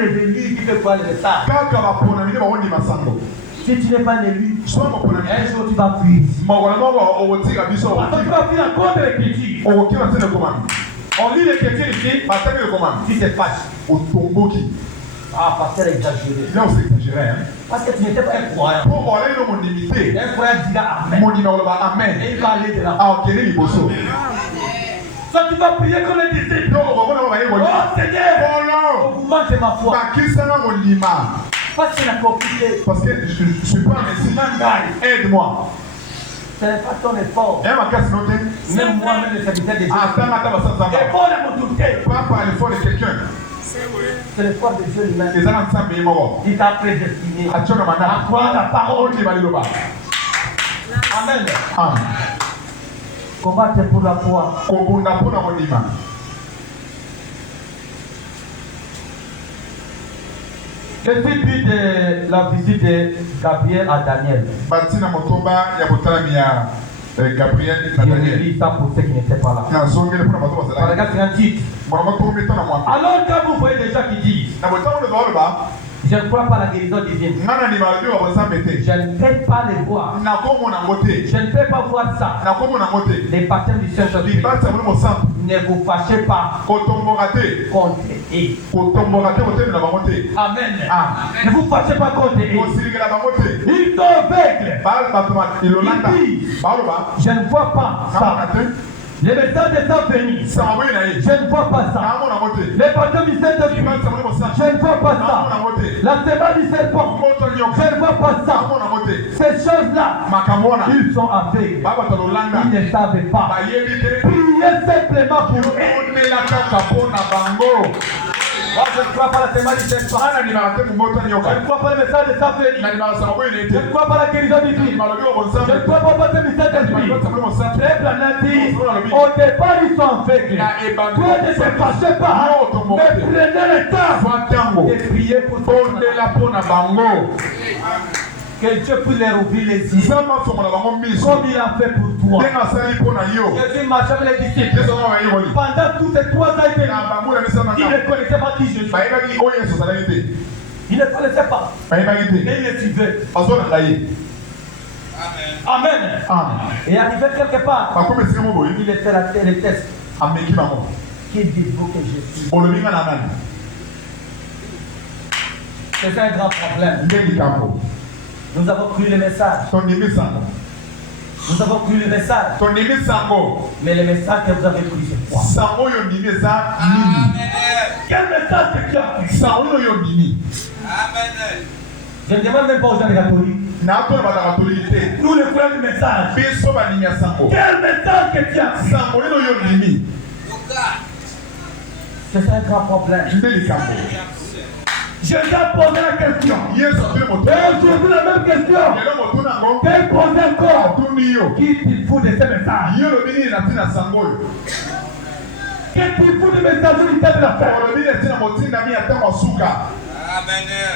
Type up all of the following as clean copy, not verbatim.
L'élu qui peut voir le message. Si tu n'es pas un élu, un jour tu vas prier. Tu vas prier contre les critiques. On lit les critiques ici. Tu te fâches. Ah, pasteur exagéré. Il a aussi exagéré. Parce que tu n'étais pas un croyant. Un croyant dira Amen. Et il va aller de là. Soit tu vas prier comme les disciples. Oh Seigneur, augmente ma foi. Parce que la compliqué. Parce que je ne suis pas un médecin. Aide-moi. Ce n'est pas ton effort. Même moi-même, le serviteur des gens. Effort de mon douter. Papa, l'effort de quelqu'un. C'est l'effort de Dieu lui-même. Il t'a prédestiné à croire la parole. Amen. Amen. Combattre pour la foi. Le but de la visite de Gabriel à Daniel. Je lis ça pour ceux qui n'étaient pas là. Paragraphe 38. Alors quand vous voyez des gens qui disent je ne crois pas à la guérison divine. Je ne peux pas les voir. Je ne peux pas voir ça. Les baptêmes du Saint-Esprit. Ne vous fâchez pas contre eux. Amen. Ne vous fâchez pas contre eux. Ils sont aveugles. Ils disent je ne vois pas ça. Les messages de sa béni, je ne vois pas ça. Les baptêmes du Saint-Esprit, je ne vois pas ça. La semence du serpent, je ne vois pas ça. Ces choses-là, ils sont aveugles. Ils ne savent pas. Priez simplement pour eux. Moi, je ne crois pas la semence du serpent. Je ne crois pas le message de sa béni. Je ne crois pas la guérison divine. Je ne crois pas le baptême du Saint-Esprit. Très bien, au départ, ils sont aveugles. Toi, ne te fâchez pas, mais prenez le temps de prier pour toi. Que Dieu puisse leur ouvrir les yeux. Comme il a fait pour toi. Jésus marchait avec les disciples. Pendant tous ces 3 ans et demi, il ne connaissait pas qui Jésus. Il ne connaissait pas. Et il le suivait. Amen. Et arrivé quelque part, il était le test. Qui dites-vous que je suis? C'est un grand problème. Nous avons cru le message. Nous avons cru le message. Mais le message que vous avez cru, c'est quoi? Quel message que tu as cru? Je ne demande même pas aux gens de catholiques. Nous le croyons le message. Quel message que tu as cru? C'est un grand problème. Je t'ai posé la question. Et aujourd'hui la même question. Quelle pose encore? Qui t'il faut de ces messages? Qu'est-ce qu'il faut de messages du temps de la fête?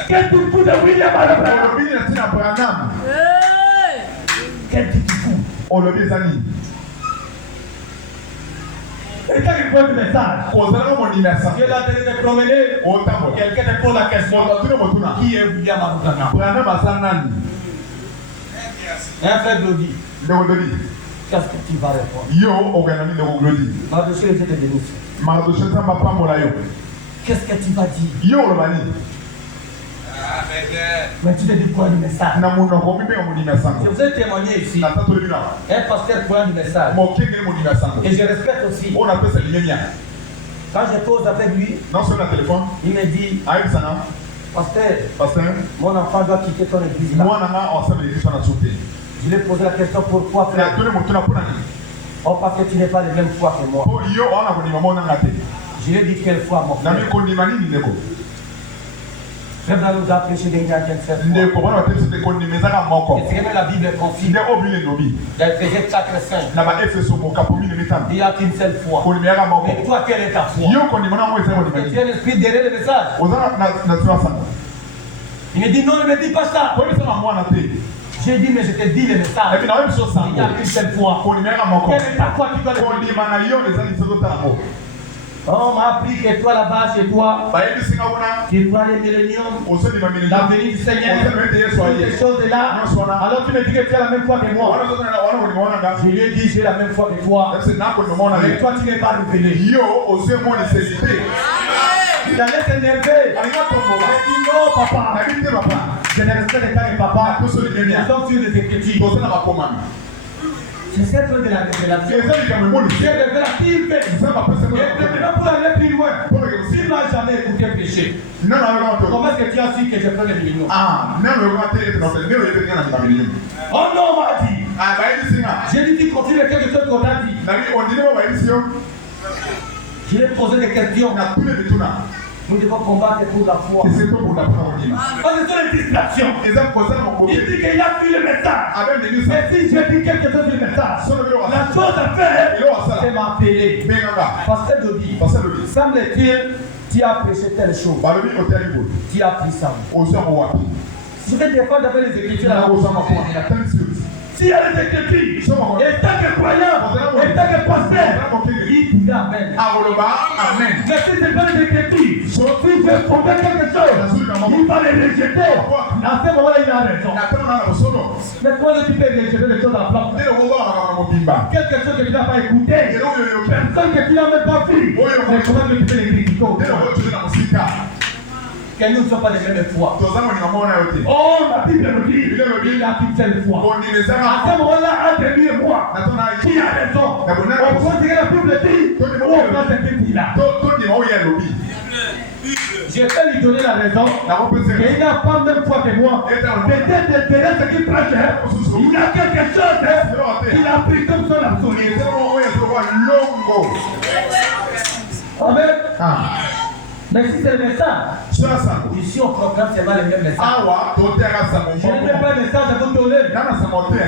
Qu'est-ce qu'il faut de William Abraham? Qu'est-ce qu'il faut? Et quand il pose le message, Dieu l'a donné de promener. Quelqu'un te pose la question. Qui est William Abraham? Un frère Glody. Qu'est-ce que tu vas répondre? Mardochée était de dénoncer. Qu'est-ce que tu vas dire? Mais tu te dis quoi du message? Je vous ai témoigné ici. Un pasteur croyant du message. Et je respecte aussi. Quand je pose avec lui, il me dit pasteur, mon enfant doit quitter ton église là. Je lui ai posé la question pourquoi frère? Oh, parce que tu n'es pas de même foi que moi. Je lui ai dit quelle foi mon frère? Frère nous a prêché des gens qui aiment faire foi. Et c'est que la Bible confie. Dans Ephésiens 4:5. Il n'y a qu'une seule foi. Mais toi, quelle est ta foi? Et tu es l'esprit derrière le message. Il me dit non, ne me dis pas ça. J'ai dit mais je te dis le message. Il n'y a qu'une seule foi. Quelle est ta foi qui doit le dire? On m'a appris que toi là-bas chez toi, tu prends les milléniums, la venue du Seigneur, toutes ces choses-là. Alors tu me dis que tu as la même foi que moi. Je lui ai dit j'ai la même foi que toi. Mais toi tu n'es pas révélé. Il allait s'énerver. Il dit non papa. Je ne respecte pas les papas. Nous sommes sur les Écritures. C'est cette de la révélation. C'est révélative. Et maintenant pour aller plus loin, s'il n'a jamais écouté péché, comment est-ce que tu as su que je prends les millions? Oh non, on m'a dit. J'ai dit qu'il continue quelque chose qu'on a dit. Je lui ai posé des questions. Nous devons combattre pour la foi. Parce que c'est une distraction. Il dit qu'il a vu le message. Et si je dis quelque chose du message, la chose à faire, c'est m'appeler. Parce que je dis, semble-t-il, tu as péché telle chose. Tu as pris ça. Je vais défendre avec les Écritures. Si elle est écrite, et tant que croyant, et tant que pasteur, il dit Amen. Mais si ce n'est pas les écritures, si je commets quelque chose, il va les rejeter. À ce moment-là, il a raison. Mais comment tu peux rejeter les choses à la place? Quelque chose que tu n'as pas écouté, personne que tu n'as même pas vu. Mais comment tu peux les critiquer? Que nous ne sommes pas des mêmes foi. Oh, la Bible nous dit, il a qu'une seule foi. À ce moment-là, entre lui et moi, qui a raison? On croit que la Bible dit, ou on croit que c'est là. Je vais lui donner la raison. Il n'a pas même foi que moi. Peut-être ce qu'il prêche, il y a quelque chose qu'il a pris comme son absolu. Amen. Mais si c'est le message, ici on proclame seulement les mêmes messages. Je ne mets pas de message à vous donner.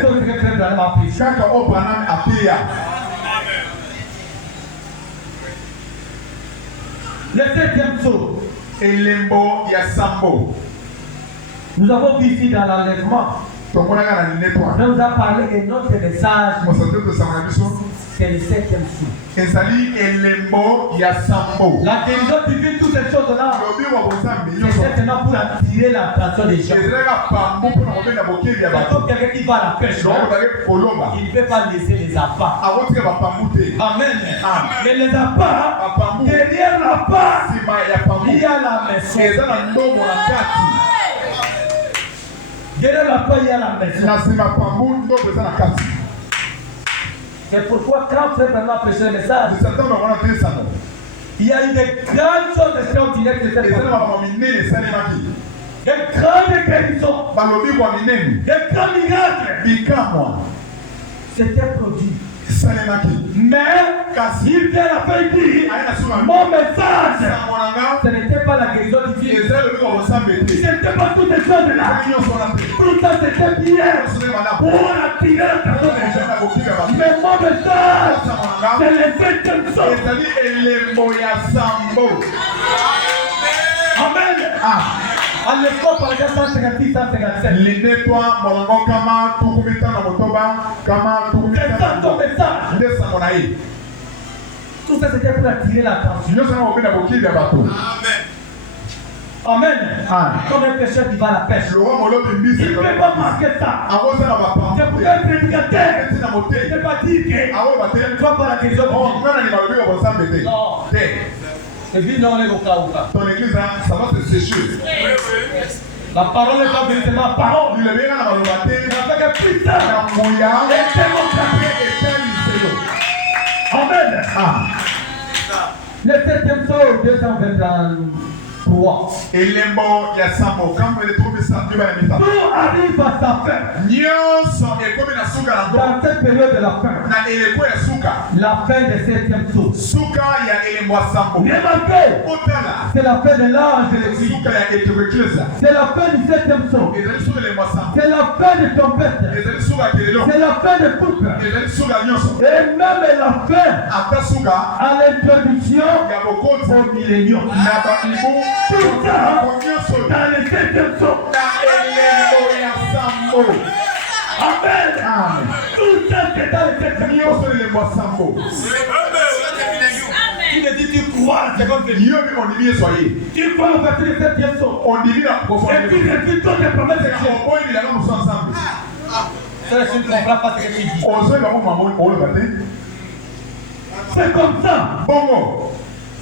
Sauf que très bien m'a pris. Le 7e saut. Nous avons vu ici dans l'enlèvement. On nous a parlé et notre message, c'est le 7e saut. La guérison divine, toutes ces choses-là, c'est certainement pour attirer l'attention des gens. C'est comme quelqu'un qui va à la pêche, il ne peut pas laisser les appâts. Amen. Mais les appâts, derrière l'appât, il y a la maison. Derrière l'appât, il y a la maison. C'est pourquoi quand Frère Branham a prêché le message, il y a eu des grandes choses extraordinaires qui étaient faites. Des grandes guérisons, des grands miracles. C'était produit. Mais il vient la fin dire, mon message, ce n'était pas la guérison divine. Ce n'était pas toutes ces choses-là. Tout ça c'était bien pour attirer l'attention des gens. Mais mon message, c'est le 7e saut. Amen. À l'époque, par exemple, 156, 157. C'est ça ton message. Tout ça c'était pour attirer l'attention. Amen. Comme un pêcheur qui va à la pêche. Il ne peut pas marquer ça. C'est pour un prédicateur. Il ne peut pas dire que tu vas pas la guérison. Non. Et puis non, on est au cas. Ton église, ça va se sécher. La parole est pas véritablement parole. Il a fait que putain. Amen. Le 7e saut, 223. Tout arrive à sa fin. Dans cette période de la fin. La fin du 7e saut. Remarquez, c'est la fin de l'âge de l'Église. C'est la fin du 7e saut. C'est la fin de trompette. C'est la fin de coupe. Et même la fin à l'introduction au millénium. Tout ça dans le 7e saut. Amen. Tout ça c'est dans le 7e saut. Tu me dis, tu crois la seconde venue. Yo mi on dit soyez. Tu crois le verset de cette saison. On dit la profondeur. Et puis refuse toutes les promesses de Dieu. On dit la nous sommes ensemble. Ça, je ne comprends pas ce que tu dis. On se va où maman on le matin. C'est comme ça. Bongo.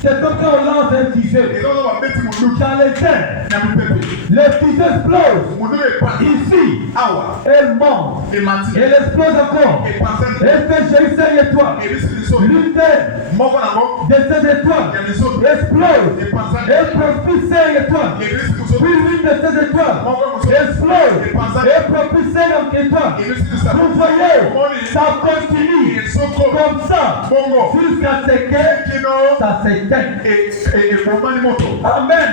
C'est comme ça on lance un fusée. Et donc on va mettre mon loup. Dans les airs. Na mi pepe. Les fusées explosent. Mon loup est pas Ici. Awa. Elle monte. Et mati. Elle explose encore. Et pensez. Elle fait jaillir 5 étoiles. Et c'est des choses. L'une d'elles, Moko na go. de ces étoiles, Il y a des autres. explose. Et pensez. Elle propulse 5 étoiles. Et c'est des choses. Puis l'une de ces étoiles explose. Elle propulse 5 étoiles. Et c'est des ça. Vous voyez, ça continue Et sont comme comme ça Bongo. jusqu'à ce que Kino. ça s'éteigne. Et mon mani moto. Amen.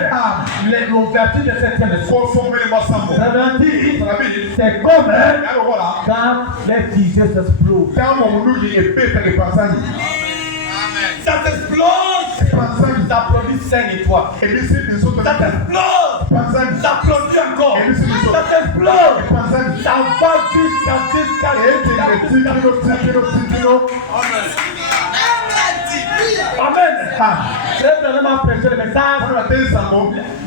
L'ouverture de cette semaine. Faut former les massambo. Ça veut dire, Ça veut dire. c'est comme Alors voilà. quand les fusées s'explosent. Quand mon loup est bête les pensées. Ça s'explose. Ça produit 5 étoiles. Et puis c'est des autres. Ça s'explose. Ça produit encore. Ça s'explose. Ça va jusqu'à Amen. C'est vraiment prêché le message.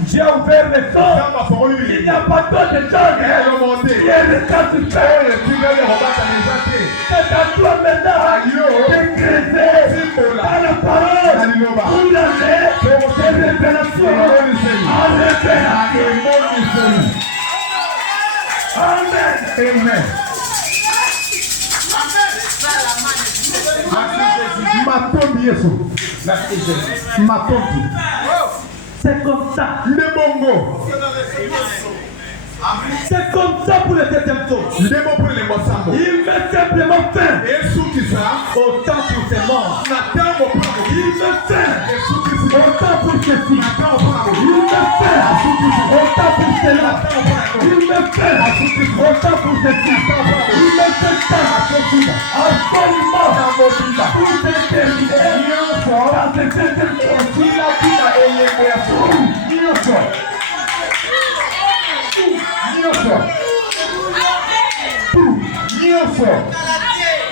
J'ai ouvert le son. Il n'y a pas d'autre chose qui est le cas du Père. C'est à toi maintenant de creuser dans la parole pour l'année de révélation en révélation. Amen. Amen. Matombi Yesu. Matombi. C'est comme ça. Le bongo. C'est comme ça pour le septième tour. Le bon pour les massambo. Il met simplement fin Et sous qui ça? au temps pour ses morts. Nathan au plan. Il met fin Et sous qui au temps pour ceci. Nathan au plan. Il met fin au temps pour cela. Il met fin au temps pour ceci. Il met fin absolument pour cette éternité. Dans cette éternité.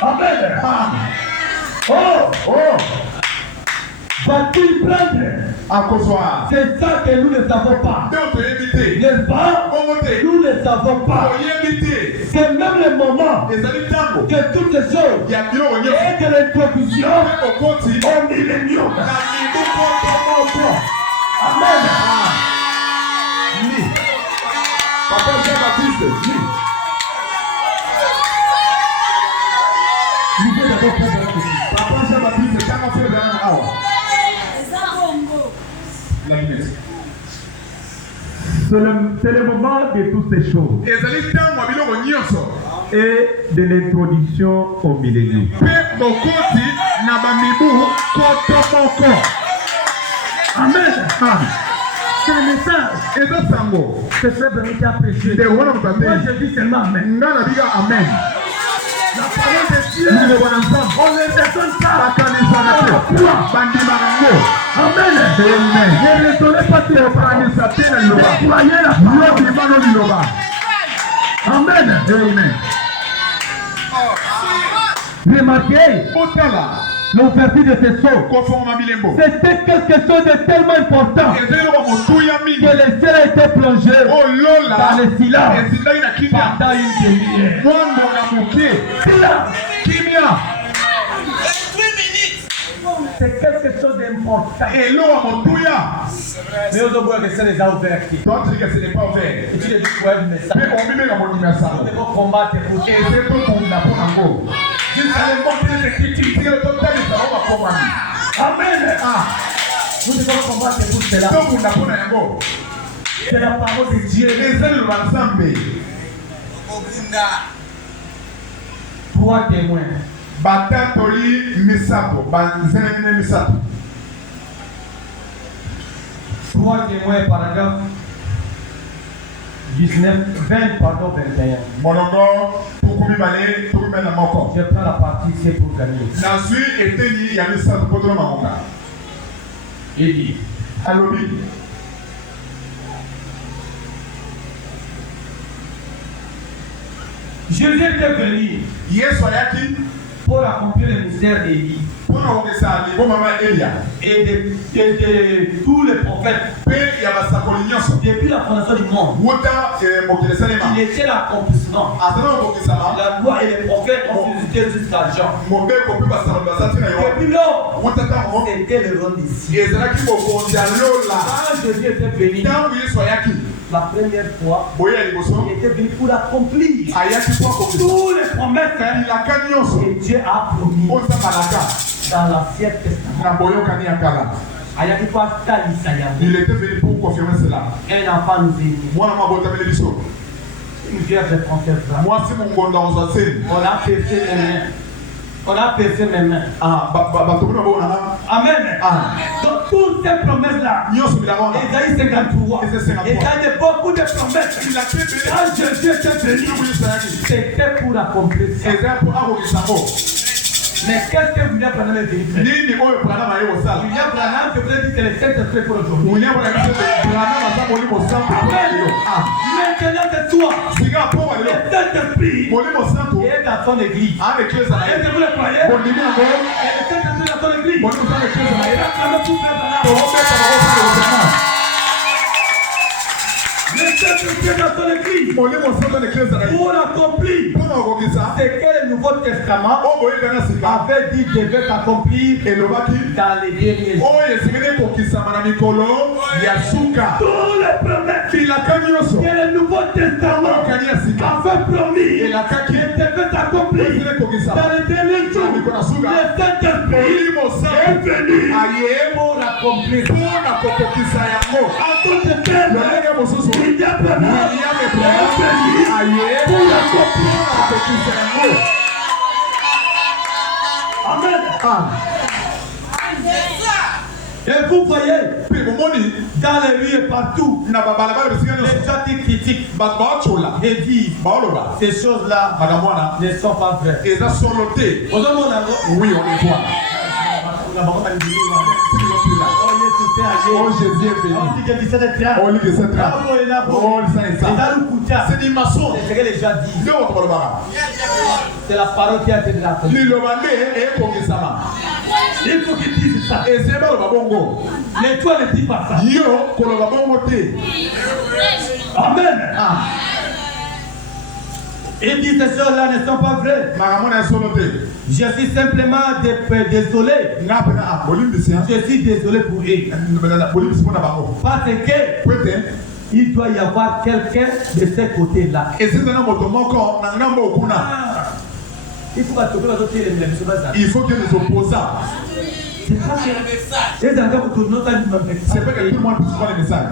Amen. Oh. Va-t-il prendre? C'est ça que nous ne savons pas. N'est-ce pas? Nous ne savons pas. C'est même le moment que toutes les choses et que l'introduction au millénium. Amen. Papa Jean-Baptiste, Papa Jean-Baptiste, quand on fait bien, C'est le moment de toutes ces choses et de l'introduction au millénium. Amen. C'est le message. C'est ce que nous avons prêché. Moi je dis seulement Amen. Amen. La parole de Dieu, on ne raisonne pas. Amen. Ne raisonnez pas sur le parole. Croyez la parole. Amen. Remarquez, l'ouverture de ces sceaux, c'était quelque chose de tellement important que les ciels étaient plongés dans le silence pendant une demi-heure. C'est quelque chose d'important. Mais on voit que c'est déjà ouvert. Et tu dis quoi du message? Nous devons combattre pour ça. Jusqu'à le montrer les Écritures. Amen. Nous devons combattre pour cela. C'est la parole de Dieu. Trois témoins. Batatori misato, banzene misato. Trois témoins, paragraphe 19, 20, pardon, 21. Molongo, tukumi bale, tukumi na moko. Je prends la partie C pour gagner. Nasui eteni ya misato potolo mamonga. Il dit, Alobi. Jésus était venu Yesu ayaki pour accomplir le mystère d'Élie. et de tous les prophètes. Depuis la fondation du monde, il était l'accomplissement. La loi et les prophètes ont visité jusqu'à Jean. Depuis lors, c'était le rôle d'ici. Quand Jésus était venu, la première fois, il était venu pour accomplir toutes les promesses que Dieu a promis dans l'Ancien Testament. Il était venu pour confirmer cela. Un enfant nous est né. Une vierge de 37 ans. Moi, c'est mon gonda, On a percé mes mains. On a percé mes mains. Amen. Donc toutes ces promesses-là, Ésaïe 53, il y a beaucoup de promesses. Quand Jésus était venu, c'était pour accomplir ça. Mais qu'est-ce que William Branham est venu faire? William Branham, je voulais dire que le Saint-Esprit pour aujourd'hui. Maintenant c'est toi. Le Saint-Esprit est dans ton église. Est-ce que vous le croyez? Et le Saint-Esprit est dans ton église. Et là, quand même, tout fait Branham. Le Saint-Esprit est dans ton église. Pour accomplir ce que le Nouveau Testament avait dit devait s'accomplir dans les derniers jours. Tous les promesses que le Nouveau Testament avait promis devait s'accomplir dans les derniers jours. Le Saint-Esprit est venu pour accomplir. À tout de terme, il y a pour Amen. Et vous voyez, dans les rues et partout, les gens qui critiquent et disent ces choses-là ne sont pas vraies. Oui, on les voit. Oh, Jésus est venu. Oh, lit que c'est c'est des maçons. C'est ce que les gens disent. C'est la parole qui a été de la parole. Il faut qu'ils disent ça. Et c'est pas le babongo. Mais toi ne dis pas ça. Amen. Il dit ces choses-là ne sont pas vraies. Je suis simplement désolé. Je suis désolé pour eux. Parce que il doit y avoir quelqu'un de ces côtés-là. Il faut que les opposants. C'est pas que tout le monde puisse voir les messages.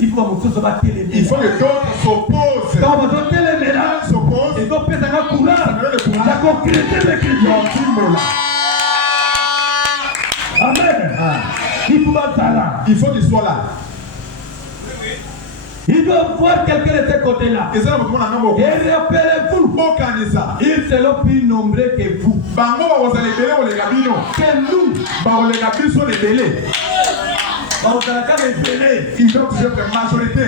Il faut que d'autres s'opposent. Amen. Il faut qu'il soit là. Il doit voir quelqu'un de ce côté-là. Et rappelez-vous, ils seront plus nombreux que vous. Que nous. Ils ont cette majorité.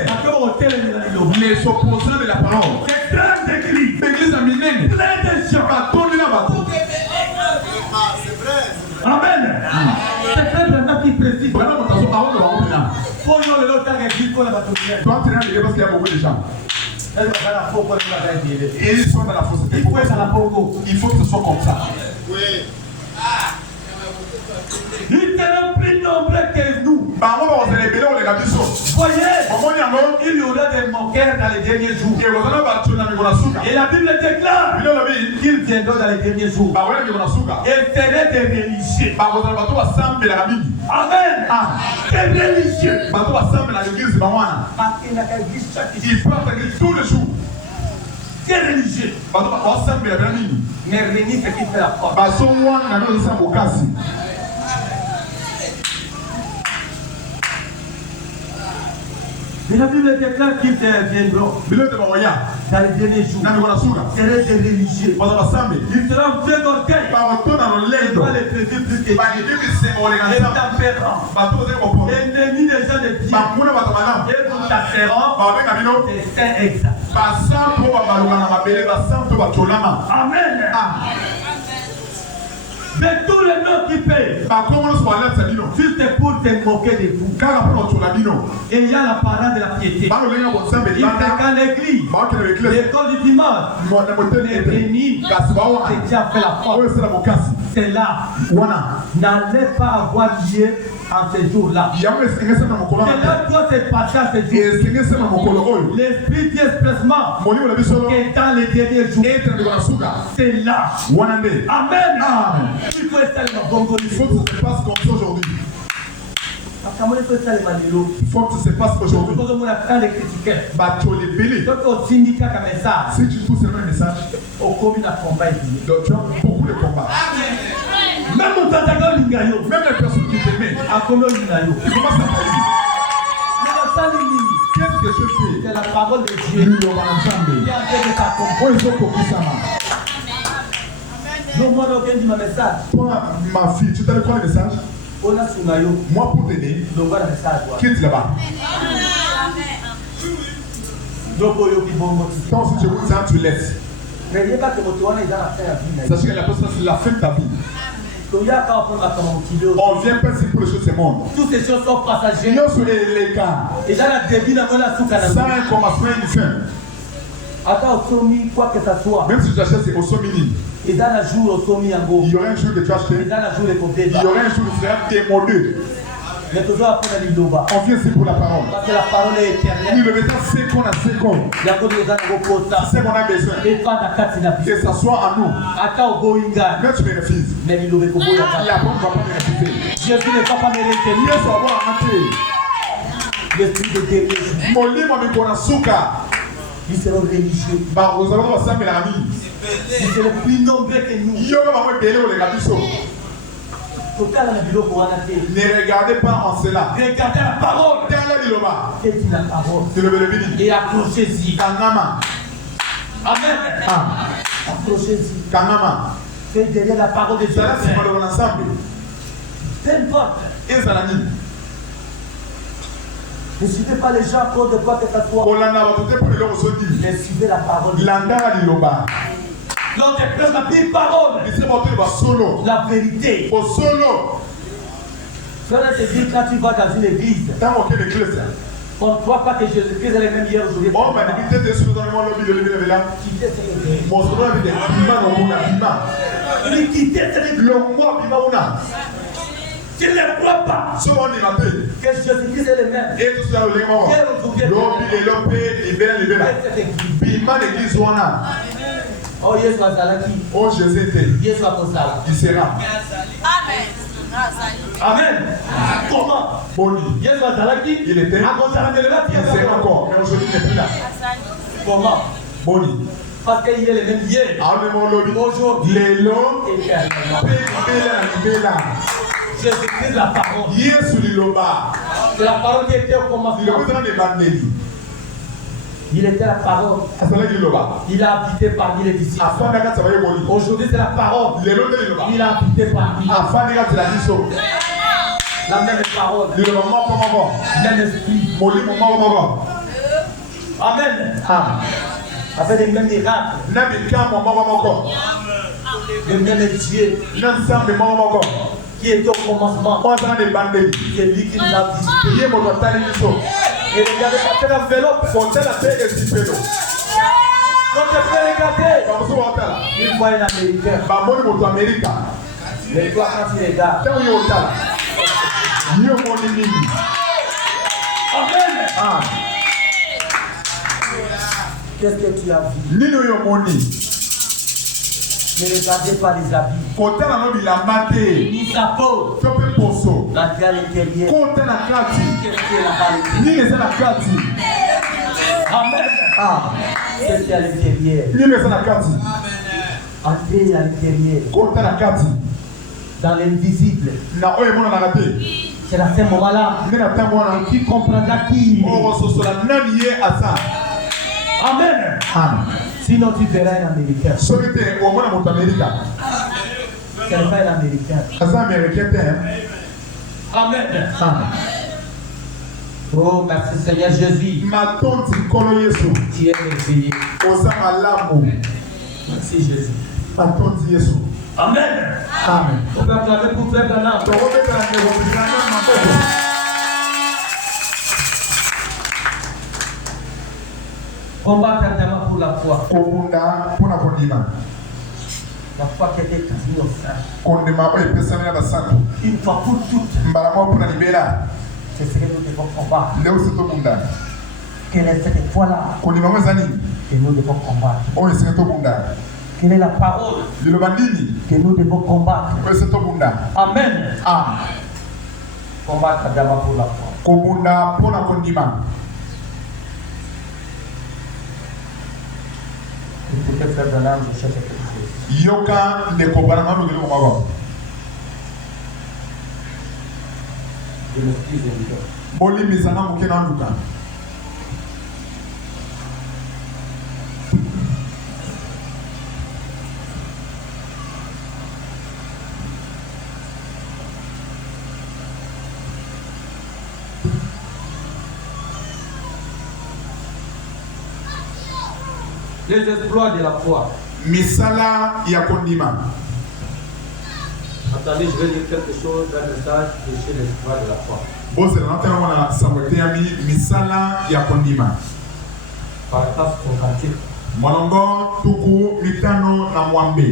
Les opposants de la parole. C'est grande église. L'église aménée. Plein de gens. Amen. C'est très bien qui précise. Pour nous, le temps église qu'on a battu. Toi, tu es là parce qu'il y a beaucoup de gens. Et ils sont dans la fausseté. Il faut que ce soit comme ça. Oui. Ils seront plus nombreux que nous. Voyez, il y aura des moqueurs dans les derniers jours. Et la Bible déclare qu'ils viendront dans les derniers jours. Et seraient des religieux. Amen. Des religieux. Ils partent à l'église tous les jours. Des religieux. Mais réunir ce qui fait la force. Mais la Bible déclare qu'ils viendront dans les derniers jours. Seraient des religieux. Ils seront vieux d'orgueil. Ils vont les traiter plus que Dieu. Et tempérants. Ennemis des gens de Dieu. Et nous chasserons des saints exacts. Amen. de tous les noms qui paient. Juste pour te moquer de vous. Et il y a la parade de la piété. Il fait qu'à l'église, l'école du dimanche, les bénis, c'est qui a fait la porte. C'est là. N'allez pas avoir lieu en ces jours-là. C'est là doit se passer à ces jours. L'Esprit dit expressement que dans les derniers jours, c'est là. Amen. Il faut installer ma bongo. Il faut que ça se passe comme ça aujourd'hui. Il faut que ça se passe aujourd'hui. Si tu pousses le même message, donc tu as beaucoup de combats. Même les personnes qui t'aimaient, ils commencent à faillir. Qu'est-ce que je fais? C'est la parole de Dieu. Toi, ma fille, tu t'as quoi le message? Moi, pour t'aider, quitte là-bas. Quand si tu écoutes ça, tu laisses. Sachez que la personne, c'est la fin de ta vie. On vient pas ici pour les choses de ce monde. Toutes ces choses sont passagères. Ça a un commencement et une fin. Quoi que ça soit. Même si tu achètes, c'est au sommet. Il y aura un jour que tu as acheté. Il y aura un jour où tu seras démodé. On vient ici pour la parole. Parce que la parole est éternelle. Oui, le message, c'est qu'on a, c'est qu'on. C'est qu'on a besoin. Que ça soit en nous. Mais tu me refuses. Mais la bonne ne va pas me refuser. Jésus ne va pas me retenir. Yesu avoir hanté. L'esprit de Dieu. Molimo mikona suka. Ils seront religieux. Bah, vous allez voir ça, mes amis. Ils seront plus nombreux que nous. Yoga maman belé ou les gabiso. Ne regardez pas en cela. Regardez la parole. Et dit la parole. Et accrochez-y. Kangama. Amen. Accrochez-y. Kangama. Faites derrière la parole de Dieu. Ça c'est mal ensemble. Peu importe. Et ça l'a dit. Ne suivez pas les gens pour de quoi que ça soit. Mais suivez la parole. L'autre presse la pire parole. La vérité. Au solo. Quand te dit quand tu vas dans une église. On ne croit pas que Jésus-Christ est le même hier aujourd'hui. Oh, mais tu ne crois pas que Jésus-Christ est le même. Oh, Jésus oh, Jésus était. Il sera. Amen. Comment? Boni. Il était. Il sera encore. Mais aujourd'hui, il n'est plus là. Comment? Boni. Parce qu'il est le même hier. Aujourd'hui. Jésus-Christ la parole. C'est la parole qui était au commencement. Il était la parole. Il a habité parmi les disciples. Aujourd'hui, c'est la parole. Il a habité parmi la même parole. Même esprit. Amen. Avec les mêmes miracles. Le même Dieu. Qui était au commencement. C'est lui qui nous a visités. Et regardez pas quelle enveloppe. Quand tu peux regarder. Une fois un Américain. Mais toi quand tu regardes. Amen. Qu'est-ce que tu as vu? Ne regardez pas les habits. Ni sa peau. La terre intérieure. Qu'est-ce la Amen. Qu'est-ce qu'il y a à l'intérieur? Entrez à l'intérieur. Dans l'invisible. C'est à ce moment-là qui comprendra qui il est. Amen. Sinon tu verras un Américain. Ce n'est pas un Américain. Amen. Oh, merci Seigneur Jésus. Tu es merveilleux. Merci Jésus. Amen. Amen. On peut acclamer pour Frère Branham. Combattre ardemment pour la foi. La foi qui était transmise au saint. Une fois pour toutes. C'est ce que nous devons combattre. Quelle est cette foi-là que nous devons combattre? Quelle est la parole que nous devons combattre? Amen. Combattre ardemment pour la foi. Écoutez, Frère Branham, je cherche quelque chose. Yoka ne comprend Je m'excuse, évidemment. Boli misana mukena nduka. Les exploits de la foi. Misala ya kondima. Attendez, je vais lire quelque chose dans le message de chez l'exploit de la foi. Bose na tena wana samwete ya misala ya kondima. Paragraphe 58. Mwanongo tuku mitano na mwambe.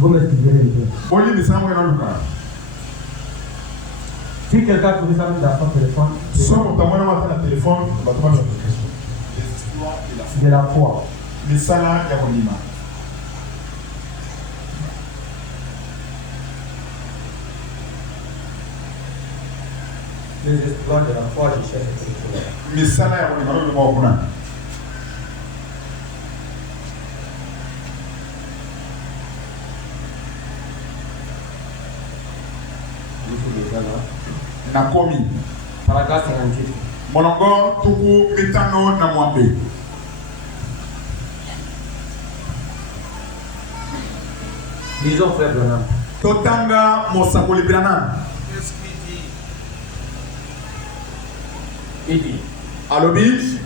Vous m'excuserez. Boli misala mwana luka. Si quelqu'un trouve ça dans son téléphone, somo tamwana mata na téléphone, batuma na question. De la foi. Misala ya kondima. Les exploits de la foi, je cherche quelque chose. Misala ya kondima ndio mwa Nakomi. Paragraphe 58. Monongo tuku mitano na mwambe. Disons Frère Branham. Totanga mosakoli Branham. Il dit. Alobi.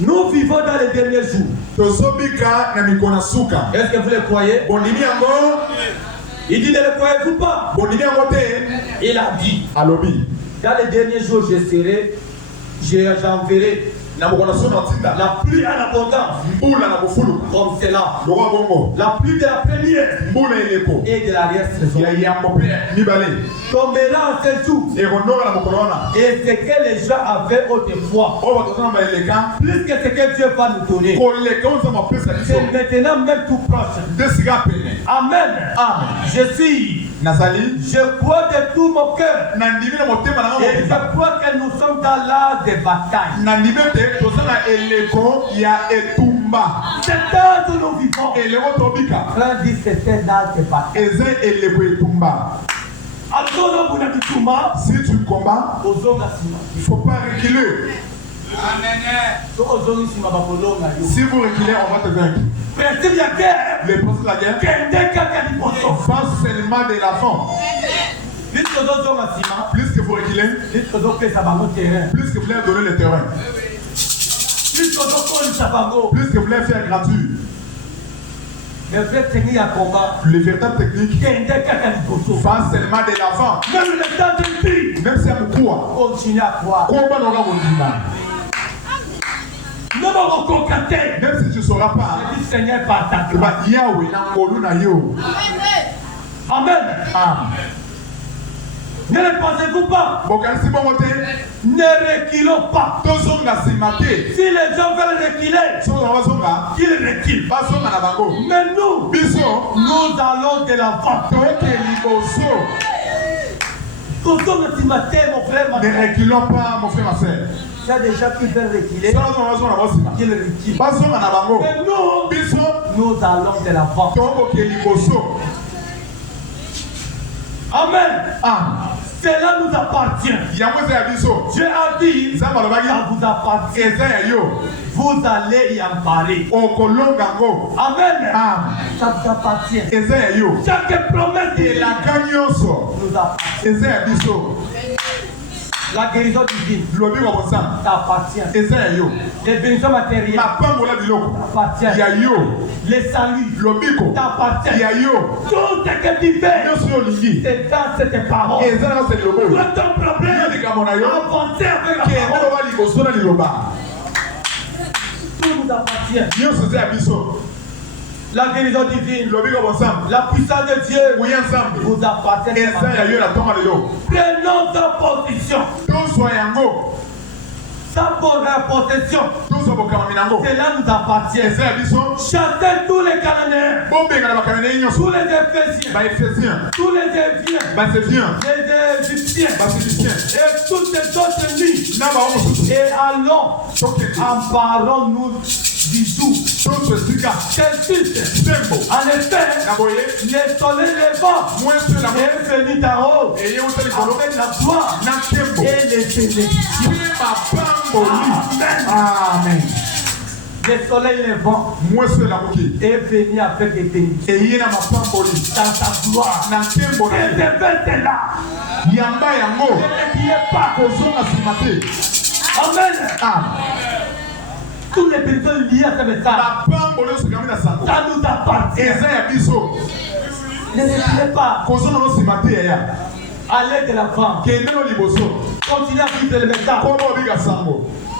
Nous vivons dans les derniers jours. Tosobika na mikona suka. Est-ce que vous le croyez? Bondimi yango. Il dit ne le croyez-vous pas? Bondimi yango te. Il a dit. Alobi. Dans les derniers jours, j'enverrai la pluie en abondance. Comme c'est là. La pluie de la première et de l'arrière-saison tombera en ce jour. Et ce que les gens avaient autrefois, plus que ce que Dieu va nous donner, c'est maintenant même tout proche. Amen. Je suis. Je crois de tout mon cœur. Et je crois que nous sommes dans l'âge de bataille. C'est là où nous vivons. Frère dit c'est un âge de bataille. Si tu combats, il ne faut pas reculer. Si vous reculez, on va te vaincre. Les principes de la guerre, pas seulement de la forme. Plus que vous reculez, plus que vous voulez donner le terrain, plus que vous voulez faire gratuit. Le vrai technique à combat, le véritable technique, pas seulement de l'avant, même le temps de vie, même si on croit, continue à croire. Même si tu ne sauras pas, Seigneur, par ta grâce. Amen. Ne le pensez-vous pas? Ne reculons pas. Si les gens veulent reculer, qu'ils reculent. Mais nous allons de l'avant. Mon frère, ma ne reculons pas, mon frère, ma soeur. Il y a des gens qui veulent reculer, qu'ils reculent. Mais nous allons de l'avant. Amen. Cela nous appartient. Dieu a dit, ça vous appartient. Vous allez y emparer. Amen. Ça vous appartient. Chaque promesse nous appartient. La guérison divine t'appartient. Les bénédictions matérielles t'appartiennent. Les saluts t'appartiennent. Tout ce que tu fais, c'est dans cette parole. Toi, ton problème, avancer avec la parole. Tout nous appartient. La guérison divine, la puissance de Dieu vous appartient. Prenons ta position. Sa protection. Cela nous appartient. Chassez tous les Cananéens, tous les Éphésiens, tous les Éviens, les Égyptiens et toutes les autres ennemis. Et allons, emparons-nous du tout. En effet, le soleil levant est venu d'en haut avec la gloire et les bénédictions. Amen. Le soleil levant est venu avec des bénédictions dans ta gloire. Et devait là. Ne t'inquiète pas. Amen. Toutes les personnes liées à ce message, ça nous appartient. Ne t'inquiète pas. Allez de l'avant. Continue à vivre le message.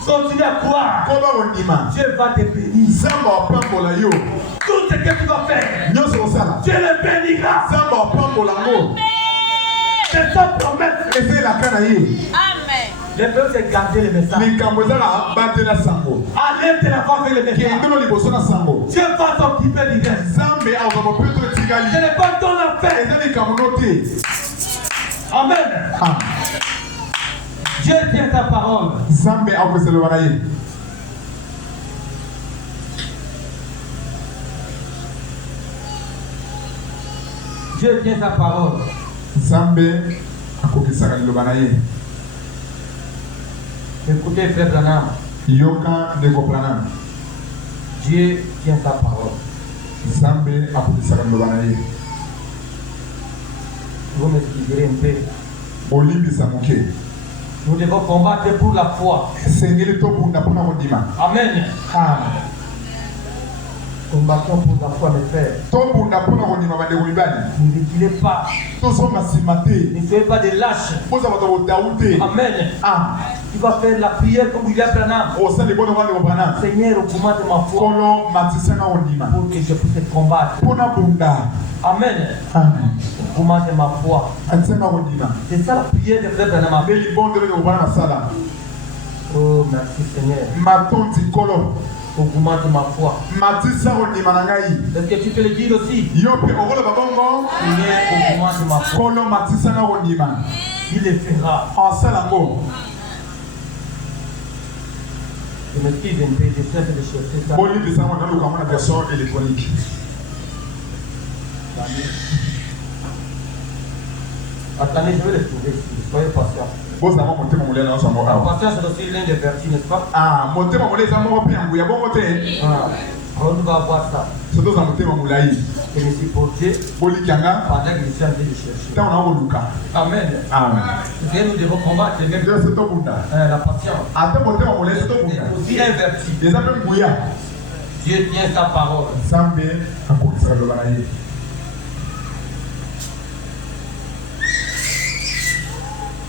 Continue à croire. Dieu va te bénir. Tout ce que tu vas faire, Dieu le bénira. C'est sa promesse. Amen. Les peuples c'est garder le message. Allez de l'avant avec le message. Dieu va t'occuper du reste. Ce n'est pas ton affaire. Amen. Dieu tient sa parole. Dieu tient sa parole. Écoutez, frère Branham. Dieu tient sa parole. Vous m'excuserez un peu. Nous devons combattre pour la foi. Amen. Combattons pour la foi, mes frères. Ne reculez pas. Ne soyez pas des lâches. Amen. Tu vas faire la prière comme William Branham. Seigneur, augmente ma foi pour que je puisse combattre. Amen. Augmente ma foi. C'est ça la prière de frère Branham. Oh, merci Seigneur. Augmente ma foi. Est-ce que tu peux le dire aussi? Seigneur, augmente ma foi. Il le fera. Je m'excuse un peu, je sais de chercher ça. Attendez, je vais le trouver ici. Soyez patient. La patience c'est aussi l'un des vertus, n'est-ce pas? On va voir ça. Je me suis porté pendant que je suis en train de chercher. Amen. Et nous devons combattre la patience. C'est aussi un vertu. Dieu tient sa parole.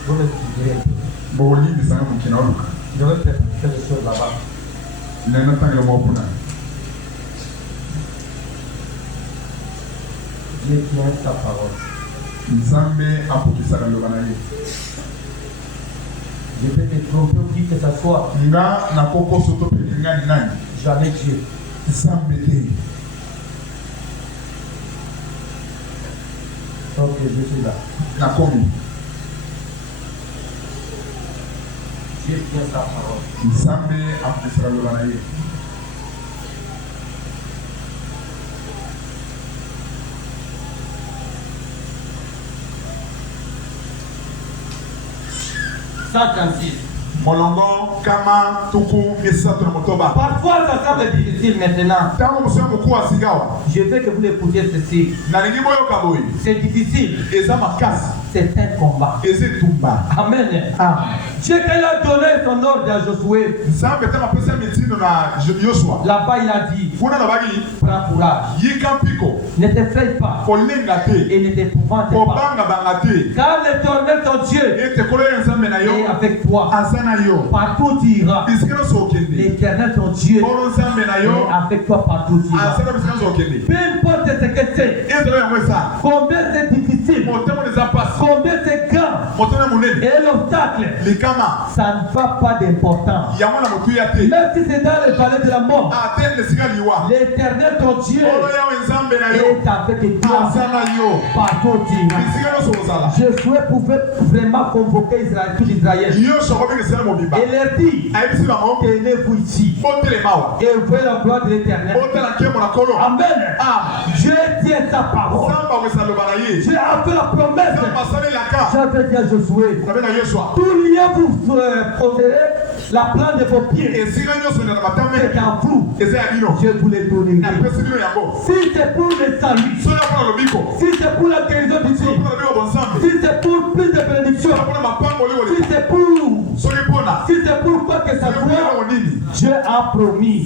Vous me direz un peu. Je vais faire quelque chose là-bas. Dieu tient sa parole. Je peux te tromper ou qui que ce soit. Jamais Dieu. Ok, je suis là. Dieu tient sa parole. Molongo kama tuku misato na motoba. Parfois ça semble difficile maintenant. Je veux que vous l'écoutiez ceci. C'est difficile. C'est un combat. Et c'est tout bas. Amen. Dieu, quand il a donné son ordre à Josué, là-bas il a dit, prends courage, ne t'effraie pas et ne t'épouvante pas, car l'Éternel ton Dieu est avec toi. Partout tu iras, l'Éternel ton Dieu est avec toi partout tu iras. Peu importe ce que c'est, combien c'est difficile, combien c'est grand, et l'obstacle, ça ne va pas d'importance. Même si c'est dans les vallées de la mort, l'Éternel ton Dieu est avec toi partout où tu iras. Josué pouvait vraiment convoquer Israël, tout Israël, et leur dit, tenez-vous ici et voyez la gloire de l'Éternel. Amen. Dieu tient sa parole. Dieu a fait la promesse. J'avais dit à Josué, tout lien vous proférez la plante de vos pieds. C'est à vous. Dieu vous les donne. Si c'est pour le salut, si c'est pour la guérison du Dieu, si c'est pour plus de bénédictions, si c'est pour quoi que ça soit, Dieu a promis,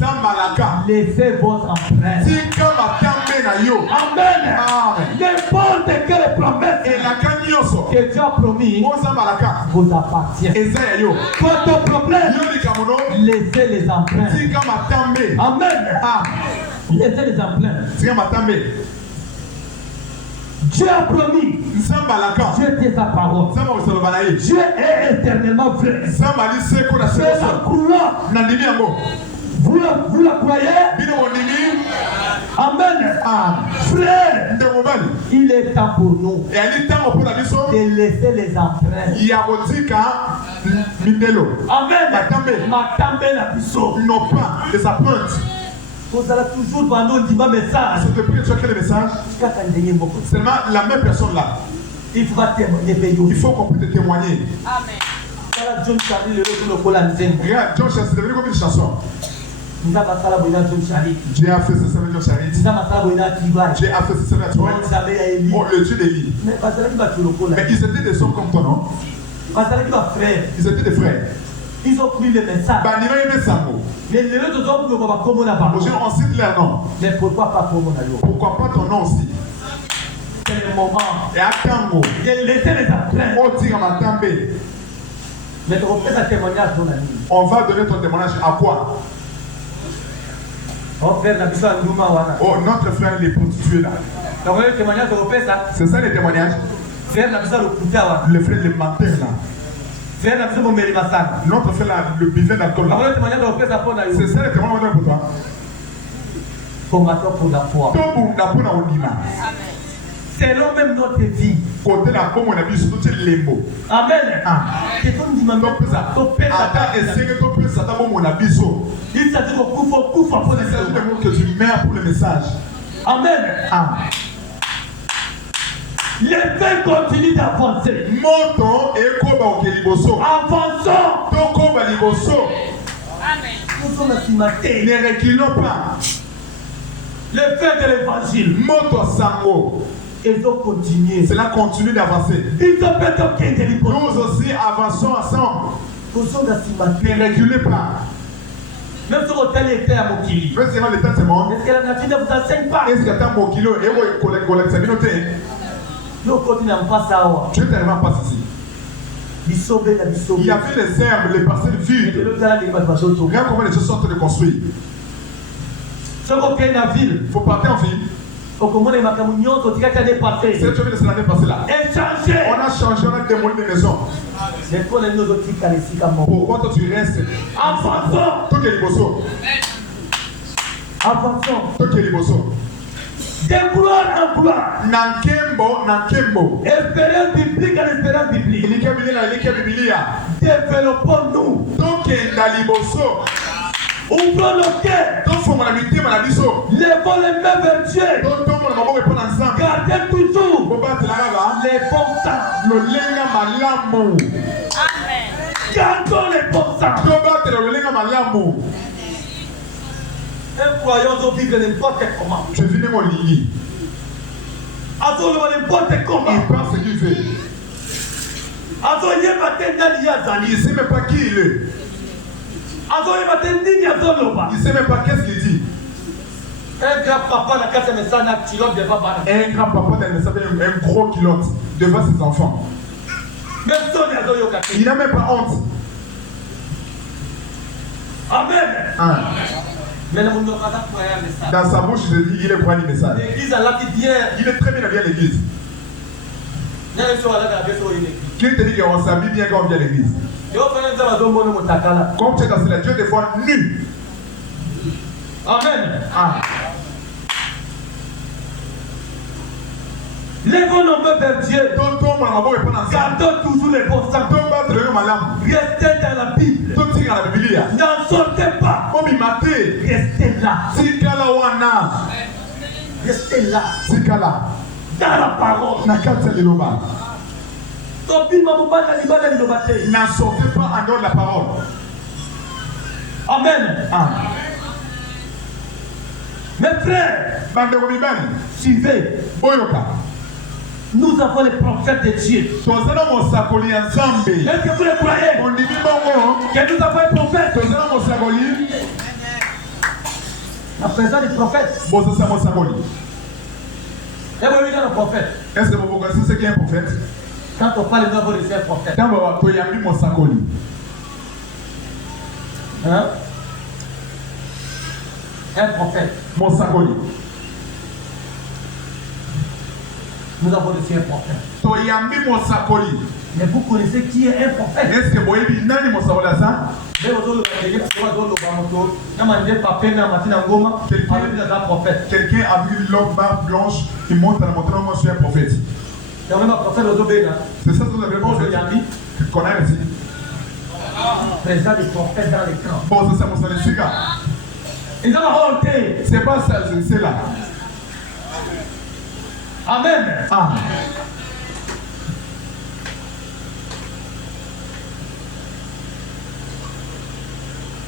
laissez votre empreinte. Amen. N'importe quelle promesse que Dieu a promis vous appartient. Votre problème, laissez les empreintes. Amen. Laissez les empreintes. Dieu a promis. Dieu tient sa parole. Dieu est éternellement vrai. C'est la croix. Vous la croyez? Amen. Frère, il est temps pour nous de laisser les empreintes. Amen. Non pas les empreintes. Vous allez toujours vendre un message. C'est depuis que tu as créé le message. Seulement la même personne là. Il faut témoigner. Il faut qu'on puisse témoigner. Amen. John Charlie, regarde, John Charlie, c'est devenu comme une chanson. Dieu a fait ce service de charité. Dieu a fait ce service de oh, le Dieu d'Élie. Mais ils étaient des hommes comme toi, non? Ils étaient des frères. Ils ont pris le message. Mais les autres hommes ne vont pas comme on a parlé. On cite leur nom. Mais pourquoi pas comme on a dit? Pourquoi pas ton nom aussi? C'est le moment. Et à Tango. De laisser les empreintes. On tire à També. Mais on fait un témoignage dans la nuit. On va donner ton témoignage à quoi? Oh, notre frère il est prostitué là. C'est ça les témoignages? Le frère le menteur là. Notre frère là, le buffet d'alcool là. C'est ça les témoignages pour toi? Combattant pour la foi. Selon même notre vie. Côté la pomme, on a vu surtout les mots. Amen. Il s'agit que tu meurs pour le message. Amen. Les faits continuent d'avancer. Avançons. Amen. Ne reculons pas. Les faits de l'évangile. Ils ont continué. Cela continue d'avancer. Nous aussi avançons ensemble. Ne reculez pas. Même si l'hôtel était à Mokili. Est-ce que la nature ne vous enseigne pas? Est-ce que tu as Mokili et nous continuons pas ça. Tu es tellement pas ici. Il y avait les herbes, les parcelles vides. Regarde comment les gens sortent de construire. Il faut partir en ville. C'est l'année passée là. On a changé, on a démoli des maisons. Pourquoi toi tu restes? Avançons. Toi qui es liboso. Toi qui es liboso. De gloire en gloire. Nankembo. Espérance biblique à l'espérance biblique. Développons-nous. Toi qui es liboso. Ouvrons nos cœurs. Lèvons les mains vers Dieu. Gardez toujours les bons sens. Amen. Gardons les bons sens. Un croyant doit vivre n'importe comment. Je vis mon lit. N'importe comment. Il pense ce qu'il fait. Il ne sait même pas qui il est. Il ne sait même pas qu'est-ce qu'il dit. Un grand papa dans le message, un grand papa dans le message, un gros culotte devant ses enfants. Il n'a même pas honte. Amen. Dans sa bouche, je dis, il est quoi le message? Il est très bien à l'église. Qui te dit qu'on s'habille bien quand on vient à l'église? Comme tu es dans cela, Dieu te voit nu. Amen. Lèvons nos mains vers Dieu. Gardons toujours les bons sens. Restez dans la Bible. N'en sortez pas. Restez là. Restez là. Dans la parole. N'en sortez pas en dehors de la parole. Amen. Mes frères, suivez. Nous avons les prophètes de Dieu. Est-ce que vous le croyez? Que nous avons un prophète. La présence du prophète. Et vous voyez le prophète. Est-ce que vous connaissez ce qu'est un prophète? Quand on parle de nous, vous un prophète. Hein? Un prophète. Nous avons reçu un prophète. Mais vous connaissez qui est un prophète? Quelqu'un a vu l'homme barbe blanche qui monte à la montagne, moi je suis un prophète. C'est ça que vous avez qu'on a ici. Présent des prophètes dans les camps. Bon, c'est ça, mon salut. Ils ont honte. C'est pas ça, c'est là. Amen.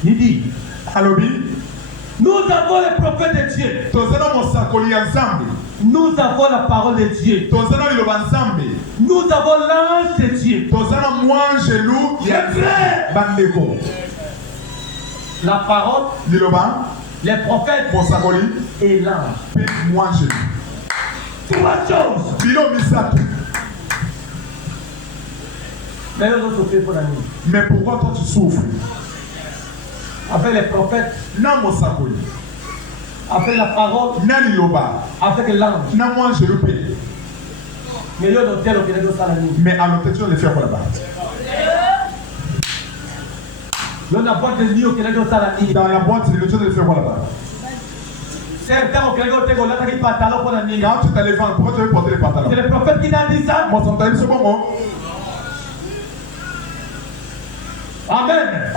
Il dit, nous avons les prophètes de Dieu. Nous avons la parole de Dieu. Nous avons l'ange de Dieu. La parole, les prophètes et l'ange. Trois choses. Mais pourquoi toi tu souffres? Avec les prophètes, avec la parole, avec l'ange. Mais à l'hôtel, tu vas le faire pour là-bas. Dans la boîte de nuit, dans la boîte, tu vas le faire pour là-bas. Quand tu t'allais vendre, pourquoi tu veux porter les pantalons? C'est le prophète qui t'a dit ça. Amen.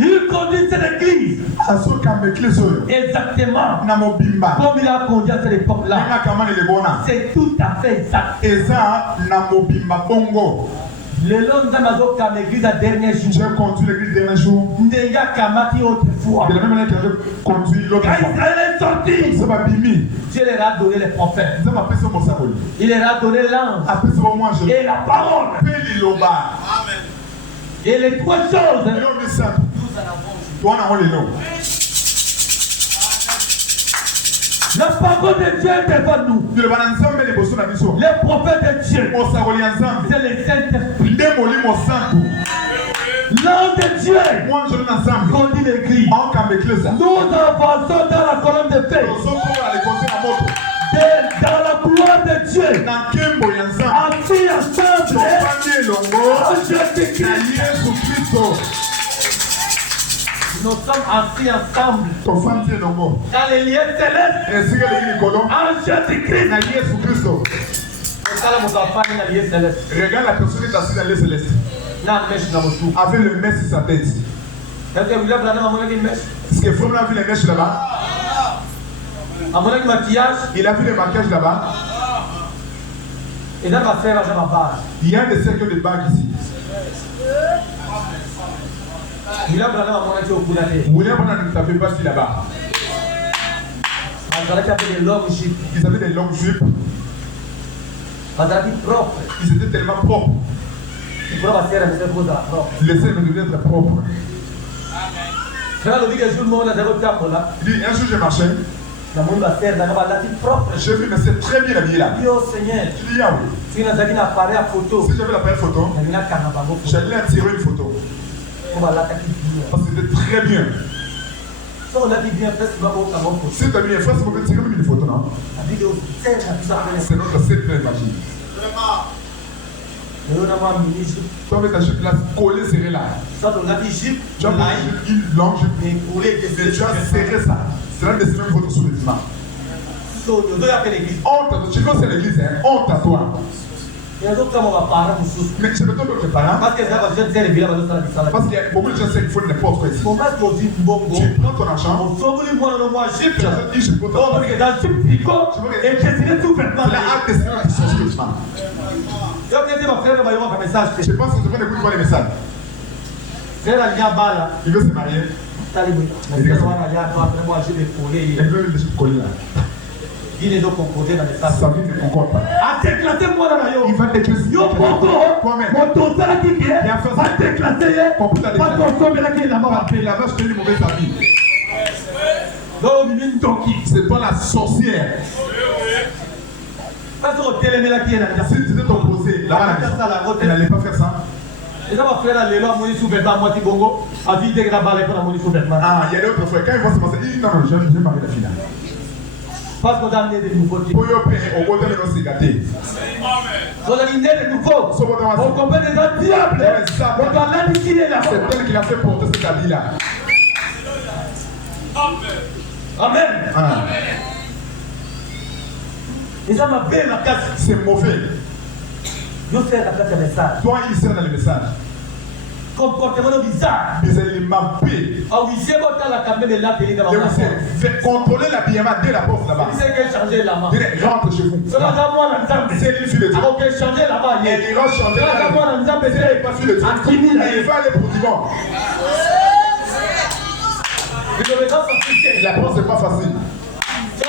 Il conduit cette église exactement comme il a conduit à cette époque-là. C'est tout à fait exact. Le long de l'église à dernier jour. J'ai conduit l'église dernier jour. N'ayant qu'Amati autrefois. De la même manière qu'il avait conduit l'autre fois. Quand Israël est sorti, Dieu leur a donné les prophètes. Il leur a donné l'ange et la parole. Et les trois choses, nous en avons le nom. La parole de Dieu est devant nous. Les prophètes de Dieu, c'est les Saint-Esprit. L'ange de Dieu conduit l'église. Nous avançons dans la colonne de feu. Dans la gloire de Dieu. Assis ensemble. En Jésus-Christ. Nous sommes assis ensemble dans les lieux célestes en Jésus-Christ. Regarde la personne qui est assise dans les célestes avec le mèche sur sa tête. Est-ce que Frère a vu les mèches là-bas? Il a vu les maquillages là-bas. Il y a des cercles de bagues ici. William Branham ne savait pas si là-bas. Ils avaient des longues jupes. Ils étaient tellement propres. Les scènes devaient être propres. Il dit, un jour je marchais. J'ai vu, mais c'est très bien habillé là. Je dis, Yahweh, si j'avais l'appareil photo, j'allais en tirer une photo. Parce que c'était très bien. Si tu as mis un frère, c'est pour que tu tires une photo, non? C'est notre secret magique. Tu as mis ta jupe là, collée, serrée là. Tu as mis une longue jupe, mais tu as serré ça. C'est là que c'est une photo sur le dimanche. Honte à toi, tu vois c'est l'église, hein? Honte à toi. Mais je me donne d'autres parents. Parce qu'il y a beaucoup de gens qui font n'importe quoi ici. Tu prends ton argent. Tu achètes une jupe pour toi. C'est la hâte de se faire qui sont sur le dimanche. Je pense que tu vas écouter les messages. Il veut se marier. Il veut une jupe collée là. Il est donc composé dans les sables. Sa vie ne concorde pas. Il va t'éclater. Toi-même. Il a fait ça. La vache fait une mauvaise habit. C'est toi la sorcière. Si tu étais opposé, là-bas, elle n'allait pas faire ça. Ah, il y a d'autres frères. Quand ils vont se passer, ils disent non, je vais marier la fille là. Parce qu'on a amené de nouveaux types. Pour y opérer, on va donner nos cigarettes. On a amené de nouveaux. On comprend des gens diables. On doit l'anniquiler là. C'est elle qui l'a fait porter cet habit-là. Amen. C'est mauvais. Toi, il sert dans le message. Comportement bizarre. Mais elle est mappée. Contrôler l'habillement dès la porte là-bas. Rentre chez vous. C'est une fille de Dieu. Elle ira changer l'habillement. C'est pas fille de Dieu. Elle va aller pour dimanche. La porte c'est pas facile. Si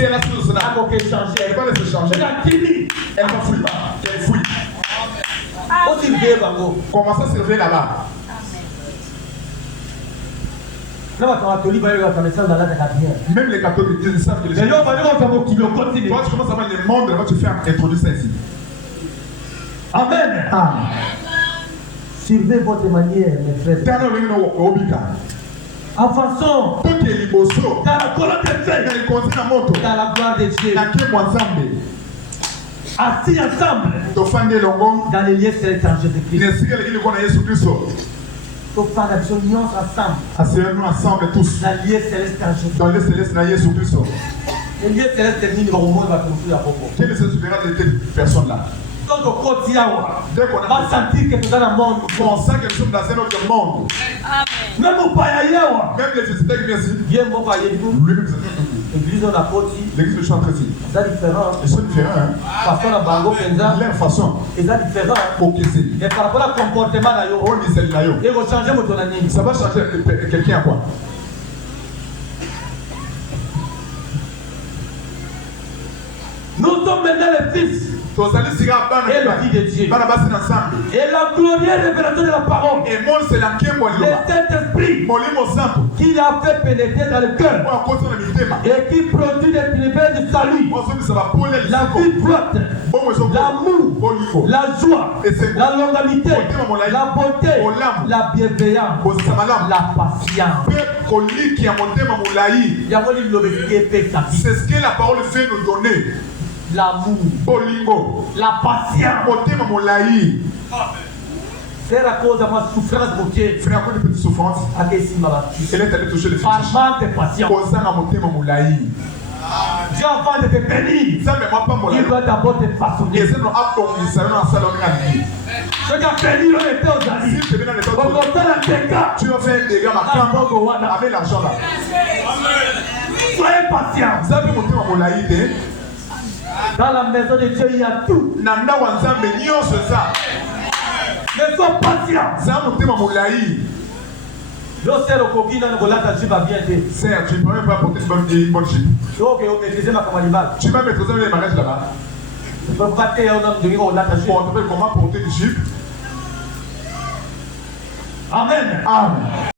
elle a tout cela, elle va laisser changer. Elle va fouiller. Elle fouille. Comment ça se réveille là-bas? Même les catholiques ils savent que les gens. Toi, tu commences à voir le monde, là, tu fais introduire ça ici. Amen. Suivez votre manière, mes frères. En façon, dans la colonne de feu, dans la gloire de Dieu. Assis ensemble dans les lieux célestes en Jésus-Christ. Faut faire la union ensemble. Asseyons-nous ensemble tous. Dans les lieux célestes en Jésus-Christ. Dans les célestes, dans Jésus-Christ. Les lieux célestes terminent au monde va construire à propos. Quelle est cette personne-là? On va sentir que nous sommes dans le monde. On sent que nous sommes dans un autre monde. Même au Payaïa. Même les visités qui viennent ici. Bien mon Payaïa. L'église on a porté. L'église de chantre ici. C'est différent. Ils sont différents. Hein? Façon la bango penza. Leur façon. C'est différent. Ok, c'est. Et par rapport au comportement là, on dit c'est là. Et vous changez votre année. Ça va changer quelqu'un à quoi? Nous sommes maintenant les fils. Et le Fils de Dieu. Et la glorieuse révélation de la parole. Et le Saint-Esprit qui l'a fait pénétrer dans le cœur. Et qui produit des privilèges du salut. La vie droite. L'amour. La joie. La longanimité. La beauté. La bienveillance. La patience. C'est ce que la parole fait nous donner. L'amour, la patience. C'est à cause de ma souffrance, mon Dieu. Frère, à cause de petites souffrances. Elle est allée toucher les par manque de patience. Dieu avant de te bénir, il doit d'abord te façonner. Ce qui a béni l'on était aux amis. Tu vas faire des dégâts avec l'argent là. Soyez patient. Dans la maison de Dieu, il y a tout. Ne soyez sois patient. Yo c'est le coquin dans le lata jiba bien été. Certes, tu ne peux même pas porter une bonne jupe. Donc on maîtrise ma camarade. Tu vas maîtriser les mariages là-bas. Tu peux pas te dire on lata jiba. Comment porter une jupe? Amen. Amen.